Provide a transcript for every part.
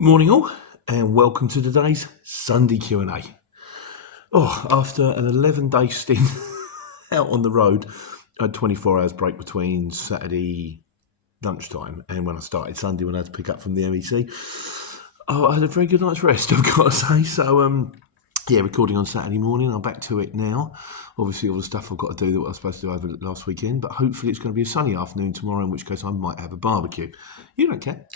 Morning all, and welcome to today's Sunday Q&A. After an 11-day stint out on the road, I had 24 hours break between Saturday lunchtime and when I started Sunday when I had to pick up from the MEC. I had a very good night's rest, I've got to say. So, recording on Saturday morning. I'm back to it now. Obviously, all the stuff I've got to do that I was supposed to do over last weekend, but hopefully it's going to be a sunny afternoon tomorrow, in which case I might have a barbecue. You don't care.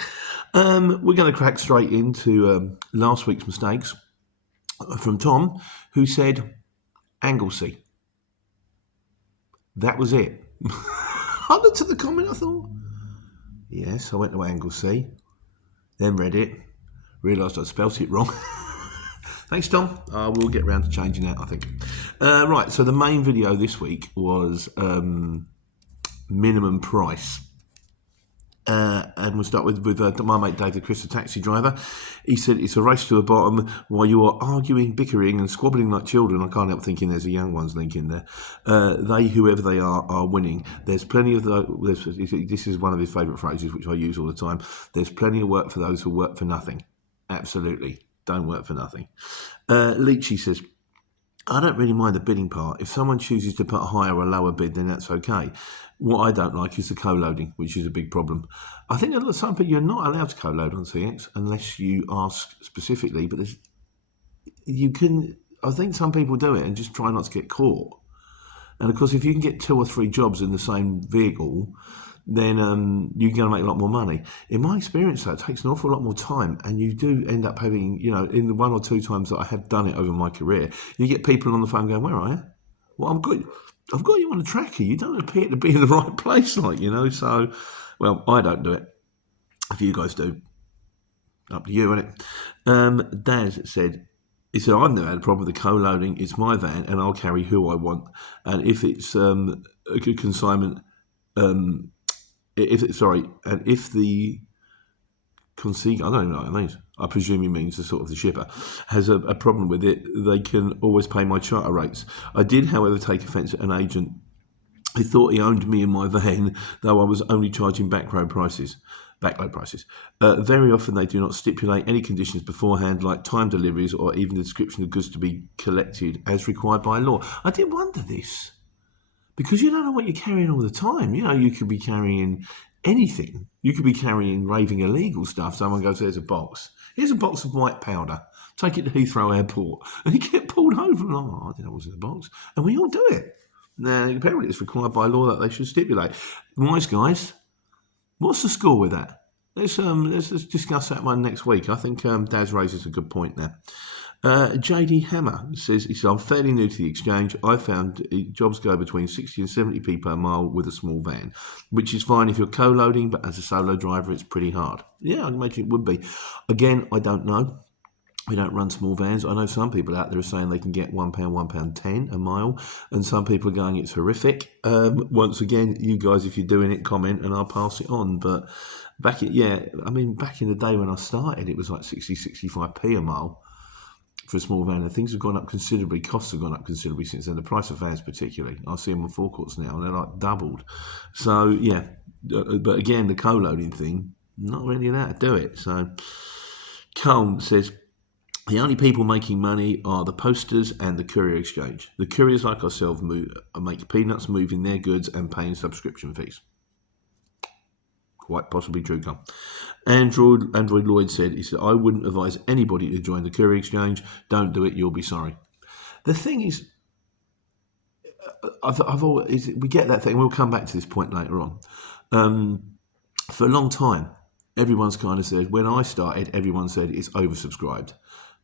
We're going to crack straight into last week's mistakes from Tom, who said Anglesey. That was it. I looked at the comment, I thought, yes, I went to Anglesey, then read it, realised I'd spelt it wrong. Thanks, Tom. We'll get around to changing that, I think. Right, so the main video this week was minimum price. And we'll start with my mate David Chris, the taxi driver. He said it's a race to the bottom while you are arguing, bickering and squabbling like children. I can't help thinking there's a young ones link in there. They, whoever they are winning. There's plenty of those. This is one of his favourite phrases, which I use all the time. There's plenty of work for those who work for nothing. Absolutely. Don't work for nothing. Leachy says, I don't really mind the bidding part. If someone chooses to put a higher or lower bid, then that's okay. What I don't like is the co-loading, which is a big problem. I think that some people, you're not allowed to co-load on CX unless you ask specifically, but I think some people do it and just try not to get caught. And of course, if you can get 2 or 3 jobs in the same vehicle, then you're going to make a lot more money. In my experience, though, it takes an awful lot more time, and you do end up having, in the 1 or 2 times that I have done it over my career, you get people on the phone going, where are you? Well, I've got you on a tracker. You don't appear to be in the right place, so, well, I don't do it. If you guys do, up to you, innit? Daz said, he said, I've never had a problem with the co-loading. It's my van, and I'll carry who I want. And if it's a good consignment, if the consignor, I don't even know what it means. I presume he means the sort of the shipper has a problem with it. They can always pay my charter rates. I did, however, take offence at an agent who thought he owned me in my van, though I was only charging backload prices. Very often they do not stipulate any conditions beforehand, like time deliveries or even the description of goods to be collected as required by law. I did wonder this. Because you don't know what you're carrying all the time. You could be carrying anything. You could be carrying raving illegal stuff. Someone goes, here's a box. Here's a box of white powder. Take it to Heathrow Airport. And you get pulled over. And, I didn't know what was in the box. And we all do it. Now, apparently it's required by law that they should stipulate. Wise guys, what's the score with that? Let's discuss that one next week. I think Daz raises a good point there. JD Hammer says, I'm fairly new to the exchange. I found jobs go between 60 and 70p per mile with a small van, which is fine if you're co-loading, but as a solo driver, it's pretty hard. Yeah, I can imagine it would be. Again, I don't know. We don't run small vans. I know some people out there are saying they can get £1, £1.10 a mile, and some people are going, it's horrific. Once again, you guys, if you're doing it, comment and I'll pass it on. But back in the day when I started, it was like 60, 65p a mile for a small van, and things have gone up considerably. Costs have gone up considerably since then. The price of vans, particularly, I see them on forecourts now, and they're like doubled. So yeah, but again, the co-loading thing, not really allowed to do it. So Cole says, the only people making money are the posters and the Courier Exchange. The couriers like ourselves make peanuts moving their goods and paying subscription fees. Quite possibly true, Cole. Android Lloyd said, I wouldn't advise anybody to join the Courier Exchange. Don't do it, you'll be sorry. The thing is, we get that thing, we'll come back to this point later on. For a long time, everyone's kind of said, when I started, everyone said it's oversubscribed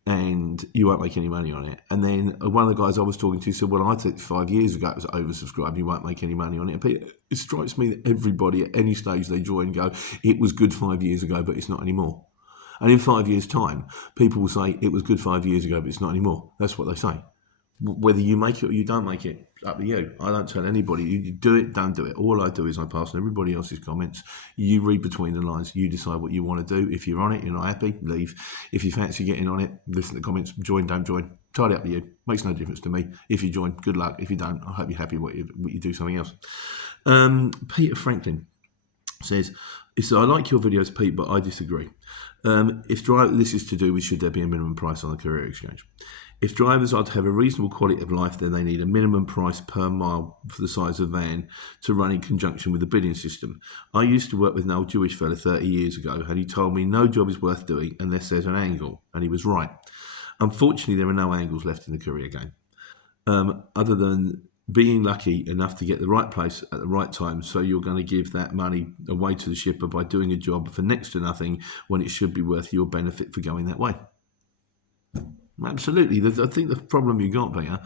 and you won't make any money on it. And then one of the guys I was talking to said, well, I think 5 years ago it was oversubscribed, you won't make any money on it. It strikes me that everybody at any stage they join go, it was good 5 years ago, but it's not anymore. And in 5 years' time, people will say, it was good 5 years ago, but it's not anymore. That's what they say. Whether you make it or you don't make it, up to you. I don't tell anybody, you do it, don't do it. All I do is I pass on everybody else's comments. You read between the lines. You decide what you want to do. If you're on it, you're not happy, leave. If you fancy getting on it, listen to the comments, join, don't join. Tidy up to you. Makes no difference to me. If you join, good luck. If you don't, I hope you're happy what you do something else. Peter Franklin says, So I like your videos, Pete, but I disagree. This is to do with should there be a minimum price on the Courier Exchange. If drivers are to have a reasonable quality of life, then they need a minimum price per mile for the size of van to run in conjunction with the bidding system. I used to work with an old Jewish fella 30 years ago, and he told me no job is worth doing unless there's an angle, and he was right. Unfortunately, there are no angles left in the courier game, other than being lucky enough to get the right place at the right time. So you're going to give that money away to the shipper by doing a job for next to nothing when it should be worth your benefit for going that way. Absolutely. I think the problem you got, Peter,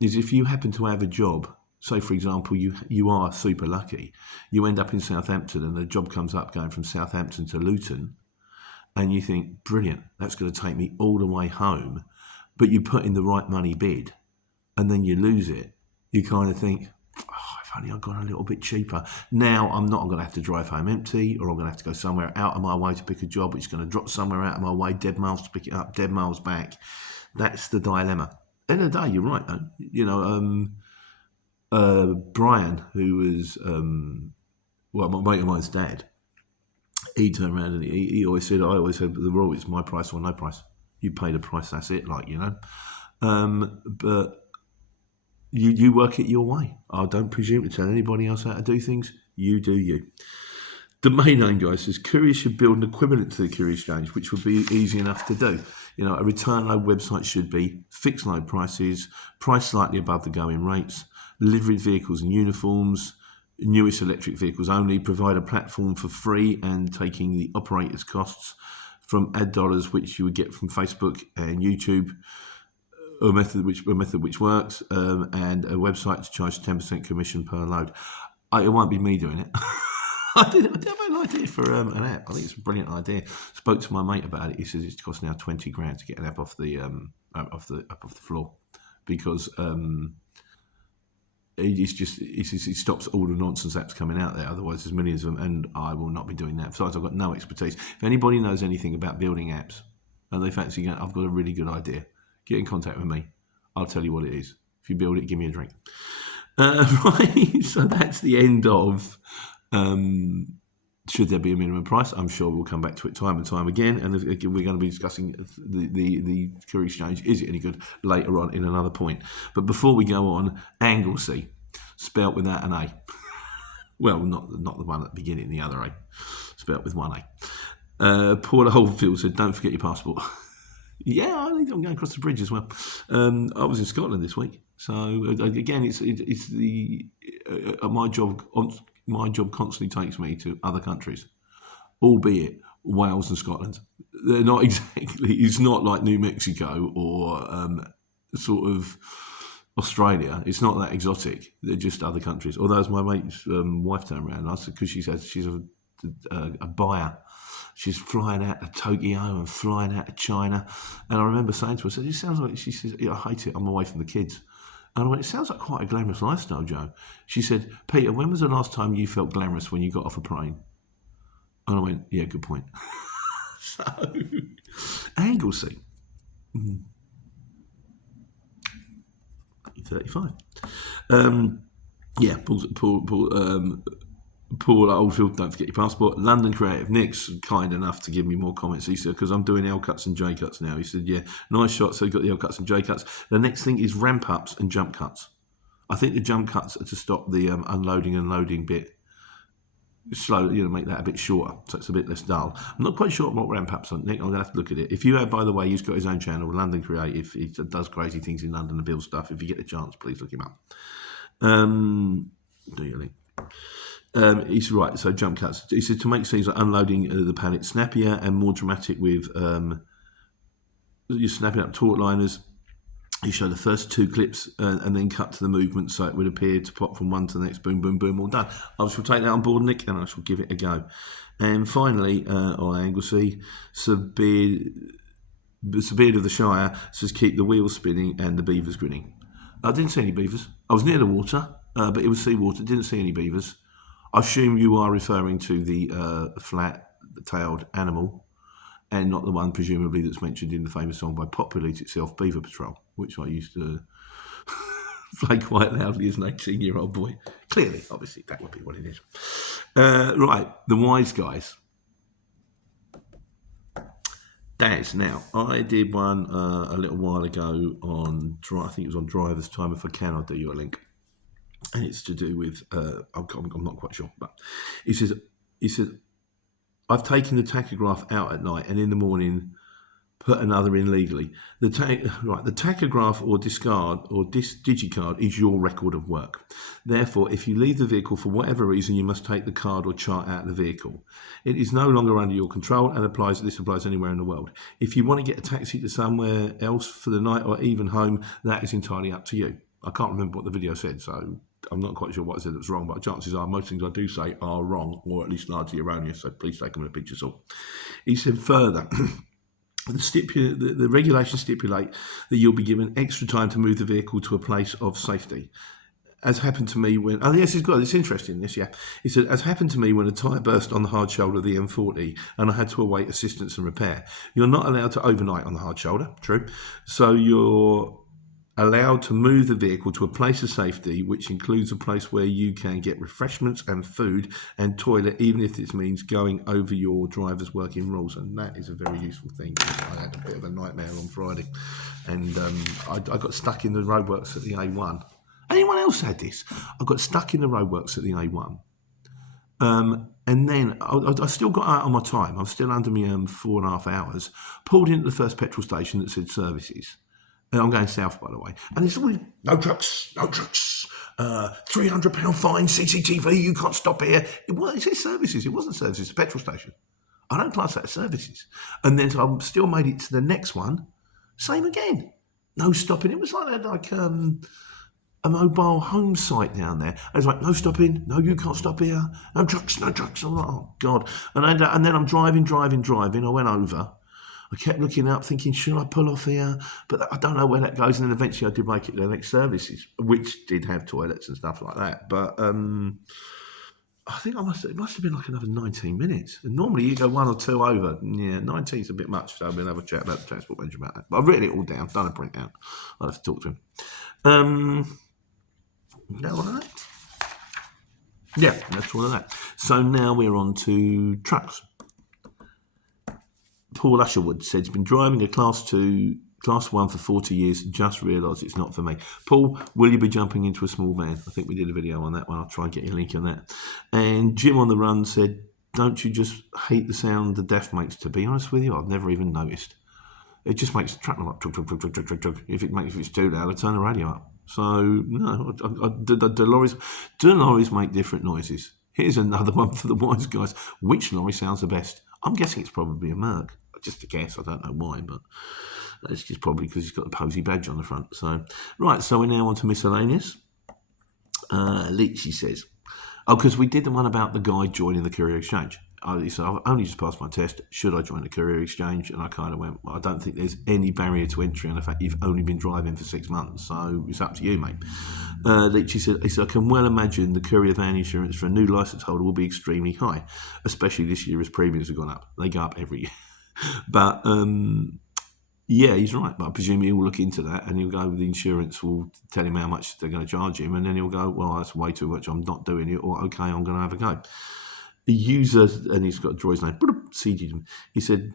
is if you happen to have a job, say for example, you are super lucky, you end up in Southampton and a job comes up going from Southampton to Luton, and you think, brilliant, that's going to take me all the way home, but you put in the right money bid, and then you lose it. You kind of think, oh, if only I'd gone a little bit cheaper. Now I'm going to have to drive home empty, or I'm going to have to go somewhere out of my way to pick a job, which is going to drop somewhere out of my way, dead miles to pick it up, dead miles back. That's the dilemma. End of the day, you're right, though. You know, Brian, who was, my mate of mine's dad, he turned around and he always said, I always said, the rule is my price or no price. You pay the price, that's it, like, you know. But you work it your way. I don't presume to tell anybody else how to do things. You do you. The main name guy says Couriers should build an equivalent to the Courier Exchange, which would be easy enough to do. You know, a return load website should be fixed load prices, price slightly above the going rates, liveried vehicles and uniforms, newest electric vehicles only, provide a platform for free and taking the operator's costs from ad dollars, which you would get from Facebook and YouTube, a method which works, and a website to charge 10% commission per load. It won't be me doing it. I did have an idea for an app. I think it's a brilliant idea. Spoke to my mate about it. He says it costs now 20 grand to get an app off the floor because it stops all the nonsense apps coming out there. Otherwise, there's millions of them, and I will not be doing that. Besides, I've got no expertise. If anybody knows anything about building apps and they fancy going, I've got a really good idea, get in contact with me. I'll tell you what it is. If you build it, give me a drink. Right. So that's the end of. Should there be a minimum price? I'm sure we'll come back to it time and time again, and we're going to be discussing the Courier Exchange. Is it any good later on in another point? But before we go on, Anglesey, spelt without an A. Well, not the one at the beginning, the other A, spelt with one A. Paula Holdfield said, "Don't forget your passport." Yeah, I think I'm going across the bridge as well. I was in Scotland this week, so again, it's the my job. My job constantly takes me to other countries, albeit Wales and Scotland. They're not exactly. It's not like New Mexico or sort of Australia. It's not that exotic. They're just other countries. Although, as my mate's wife turned around, I said because she said she's a buyer. She's flying out to Tokyo and flying out to China. And I remember saying to her, I said, it sounds like, she says, yeah, I hate it, I'm away from the kids. And I went, it sounds like quite a glamorous lifestyle, Joe. She said, Peter, when was the last time you felt glamorous when you got off a plane? And I went, yeah, good point. So, Anglesey. 35. Yeah, Paul Oldfield, don't forget your passport. London Creative Nick's kind enough to give me more comments. He said, because I'm doing L cuts and J cuts now. He said, yeah, nice shot. So you've got the L cuts and J cuts. The next thing is ramp ups and jump cuts. I think the jump cuts are to stop the unloading and loading bit slow, make that a bit shorter, so it's a bit less dull. I'm not quite sure what ramp ups are, Nick. I'm going to have to look at it. If you have, by the way, he's got his own channel, London Creative. He does crazy things in London and builds stuff. If you get the chance, please look him up. Do you link? He's right, so jump cuts. He said to make things like unloading the pallet snappier and more dramatic with you're snapping up taut liners. You show the first two clips and then cut to the movement so it would appear to pop from one to the next, boom, boom, boom, all done. I shall take that on board, Nick, and I shall give it a go. And finally, on Anglesey, Sir Beard of the Shire says keep the wheels spinning and the beavers grinning. I didn't see any beavers. I was near the water, but it was seawater. Didn't see any beavers. I assume you are referring to the flat-tailed animal and not the one, presumably, that's mentioned in the famous song by Pop Elite itself, Beaver Patrol, which I used to Play quite loudly as an 18-year-old boy. Clearly, obviously, that would be what it is. Right, the wise guys. Daz. Now, I did one a little while ago on, I think it was on Driver's Time. If I can, I'll do you a link. And it's to do with, I'm not quite sure, but he says, I've taken the tachograph out at night and in the morning put another in legally. The tachograph or discard or digicard is your record of work. Therefore, if you leave the vehicle for whatever reason, you must take the card or chart out of the vehicle. It is no longer under your control and this applies anywhere in the world. If you want to get a taxi to somewhere else for the night or even home, that is entirely up to you. I can't remember what the video said, so I'm not quite sure what I said that was wrong, but chances are most things I do say are wrong or at least largely erroneous, so please take them with a pinch of salt. He said further, the regulations stipulate that you'll be given extra time to move the vehicle to a place of safety. As happened to me when... Oh, yes, it's interesting, this, yeah. He said, as happened to me when a tyre burst on the hard shoulder of the M40 and I had to await assistance and repair. You're not allowed to overnight on the hard shoulder, true. So you're allowed to move the vehicle to a place of safety, which includes a place where you can get refreshments and food and toilet, even if this means going over your driver's working rules. And that is a very useful thing. I had a bit of a nightmare on Friday, and I got stuck in the roadworks at the A1. Anyone else had this? I got stuck in the roadworks at the A1. And then I still got out on my time. I'm still under me 4.5 hours. Pulled into the first petrol station that said services. And I'm going south, by the way. And it's all, no trucks, £300 fine, CCTV, you can't stop here. It says services. It wasn't services, it's a petrol station. I don't class that as services. And then so I still made it to the next one. Same again. No stopping. It was like a mobile home site down there. I was like, no stopping, no, you can't stop here, no trucks. I'm like, oh, God. And then I'm driving. I went over. I kept looking up, thinking, should I pull off here? But I don't know where that goes. And then eventually I did make it to the next services, which did have toilets and stuff like that. But I think it must have been like another 19 minutes. And normally you go 1 or 2 over. Yeah, 19 is a bit much. So we'll have a chat about the transport manager about that. But I've written it all down, done a print out. I'll have to talk to him. Is that all of that? Yeah, that's all of that. So now we're on to trucks. Paul Usherwood said he's been driving a Class 1 for 40 years, just realised it's not for me. Paul, will you be jumping into a small van? I think we did a video on that one. I'll try and get you a link on that. And Jim on the Run said, don't you just hate the sound the DEF makes? To be honest with you, I've never even noticed. It just makes the truck like chug, chug, chug, chug, chug, chug. If it's too loud, I turn the radio up. So, no, the lorries make different noises. Here's another one for the wise guys. Which lorry sounds the best? I'm guessing it's probably a Merc. Just a guess, I don't know why, but it's just probably because he's got the Posey badge on the front. So, right, so we're now on to miscellaneous. Leachy says, because we did the one about the guy joining the Courier Exchange. So I've only just passed my test. Should I join the Courier Exchange? And I kind of went, well, I don't think there's any barrier to entry on the fact you've only been driving for 6 months. So it's up to you, mate. Leachy said, I can well imagine the courier van insurance for a new licence holder will be extremely high, especially this year as premiums have gone up. They go up every year. But yeah, he's right. But I presume he'll look into that and he'll go, the insurance will tell him how much they're going to charge him. And then he'll go, well, that's way too much. I'm not doing it. Or, okay, I'm going to have a go. The user, and he's got to draw his name, he said,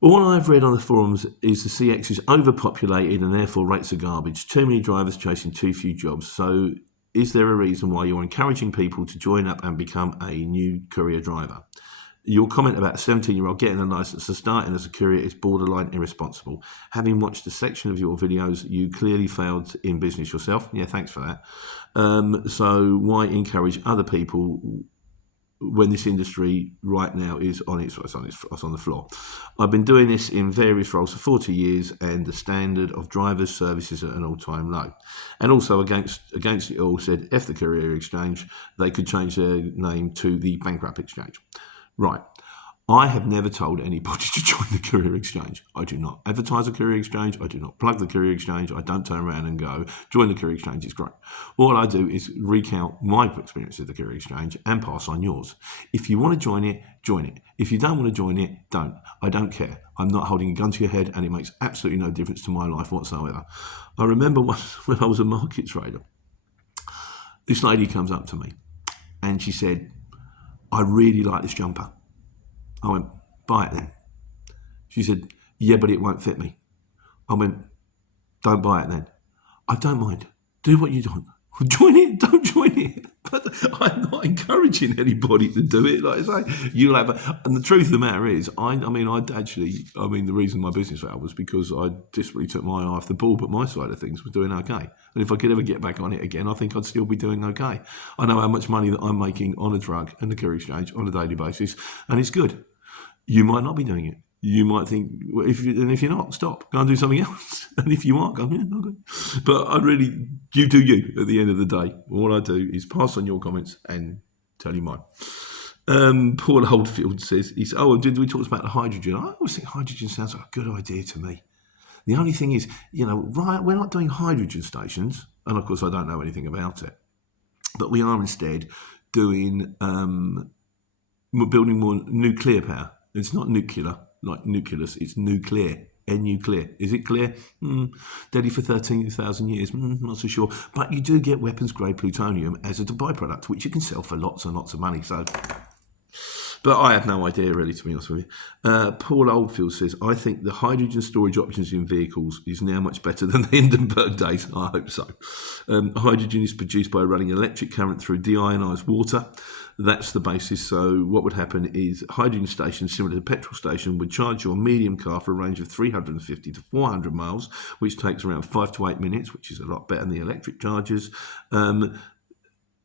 all I've read on the forums is the CX is overpopulated and therefore rates are garbage. Too many drivers chasing too few jobs. So is there a reason why you're encouraging people to join up and become a new courier driver? Your comment about a 17-year-old getting a license and starting as a courier is borderline irresponsible. Having watched a section of your videos, you clearly failed in business yourself. Yeah, thanks for that. So why encourage other people when this industry right now is on the floor? I've been doing this in various roles for 40 years, and the standard of drivers' services at an all-time low. And also against it all, said F the Courier Exchange. They could change their name to the Bankrupt Exchange. Right. I have never told anybody to join the Courier Exchange. I do not advertise a Courier Exchange. I do not plug the Courier Exchange. I don't turn around and go, join the Courier Exchange, it's great. All I do is recount my experience of the Courier Exchange and pass on yours. If you want to join it, join it. If you don't want to join it, don't. I don't care. I'm not holding a gun to your head, and it makes absolutely no difference to my life whatsoever. I remember when I was a market trader, this lady comes up to me and she said, I really like this jumper. I went, buy it then. She said, yeah, but it won't fit me. I went, don't buy it then. I don't mind. Do what you want. Join it, don't join it. But I'm not encouraging anybody to do it. Like I say, you'll have and the truth of the matter is, the reason my business failed was because I desperately took my eye off the ball, but my side of things was doing okay. And if I could ever get back on it again, I think I'd still be doing okay. I know how much money that I'm making on a drug and the Courier Exchange on a daily basis, and it's good. You might not be doing it. You might think, well, if you're not, stop. Go and do something else. And if you are, go, yeah, okay. But you do you at the end of the day. All I do is pass on your comments and tell you mine. Paul Oldfield says, did we talk about the hydrogen? I always think hydrogen sounds like a good idea to me. The only thing is, we're not doing hydrogen stations. And of course, I don't know anything about it. But we are instead doing, we're building more nuclear power. It's not nuclear, like nucleus, it's nuclear. Nuclear. Is it clear? Deadly for 13,000 years? Not so sure. But you do get weapons-grade plutonium as a byproduct, which you can sell for lots and lots of money. So, but I have no idea, really, to be honest with you. Paul Oldfield says, I think the hydrogen storage options in vehicles is now much better than the Hindenburg days. I hope so. Hydrogen is produced by running electric current through deionized water. That's the basis. So what would happen is hydrogen stations, similar to a petrol station, would charge your medium car for a range of 350 to 400 miles, which takes around 5 to 8 minutes, which is a lot better than the electric charges. And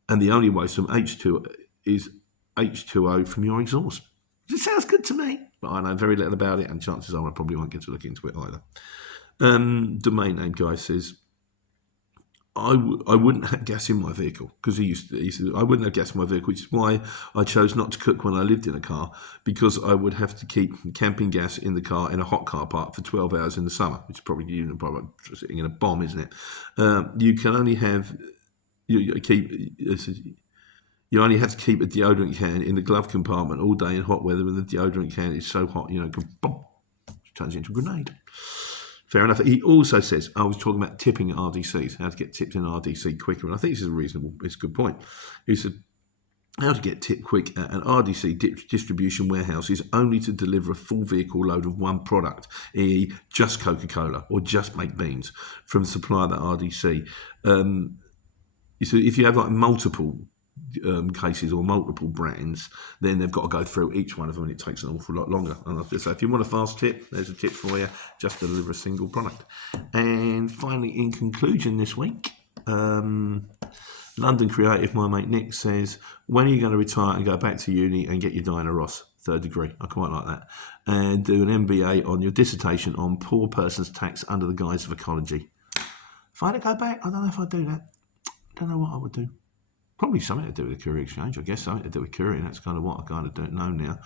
the only waste from H2 is H2O from your exhaust. It sounds good to me, but I know very little about it, and chances are I probably won't get to look into it either. Domain name guy says, I wouldn't have gas in my vehicle, because he said I wouldn't have gas in my vehicle, which is why I chose not to cook when I lived in a car, because I would have to keep camping gas in the car in a hot car park for 12 hours in the summer, which is probably sitting in a bomb, isn't it? You can only have you only have to keep a deodorant can in the glove compartment all day in hot weather, and the deodorant can is so hot, it turns into a grenade. Fair enough. He also says, I was talking about tipping at RDCs, how to get tipped in RDC quicker. And I think this is it's a good point. He said, how to get tipped quick at an RDC distribution warehouse is only to deliver a full vehicle load of one product, i.e. just Coca-Cola or just make beans from the supplier of that RDC. So if you have like multiple cases or multiple brands, then they've got to go through each one of them, and it takes an awful lot longer. And so if you want a fast tip, there's a tip for you, just to deliver a single product. And finally, in conclusion this week, London creative, my mate Nick, says, when are you going to retire and go back to uni and get your Diana Ross 3rd degree? I quite like that. And do an MBA on your dissertation on poor person's tax under the guise of ecology. If I had to go back, I don't know if I'd do that. I don't know what I would do. Probably something to do with the Courier Exchange. I guess something to do with Courier. That's kind of what I kind of don't know now.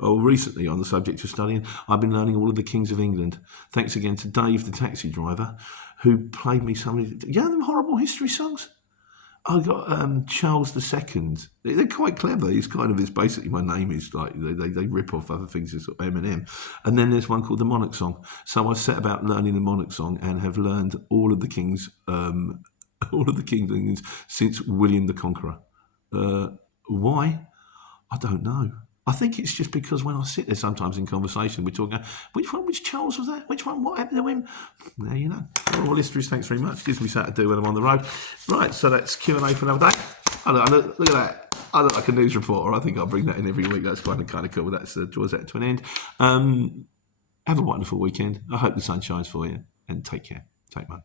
Recently on the subject of studying, I've been learning all of the Kings of England. Thanks again to Dave, the taxi driver, who played me some of them horrible history songs. I got Charles II. They're quite clever. It's basically my name is like they rip off other things, as sort of Eminem. And then there's one called the Monarch Song. So I set about learning the Monarch Song and have learned all of the Kings. All of the kingdoms since William the Conqueror. Why? I don't know. I think it's just because when I sit there sometimes in conversation, we're talking, which Charles was that? Which one? What happened to him? There you know. All histories, thanks very much. Gives me something to do when I'm on the road. Right, so that's Q&A for another day. Look at that. I look like a news reporter. I think I'll bring that in every week. That's kind of cool. That's draws that to an end. Have a wonderful weekend. I hope the sun shines for you, and take care. Take care.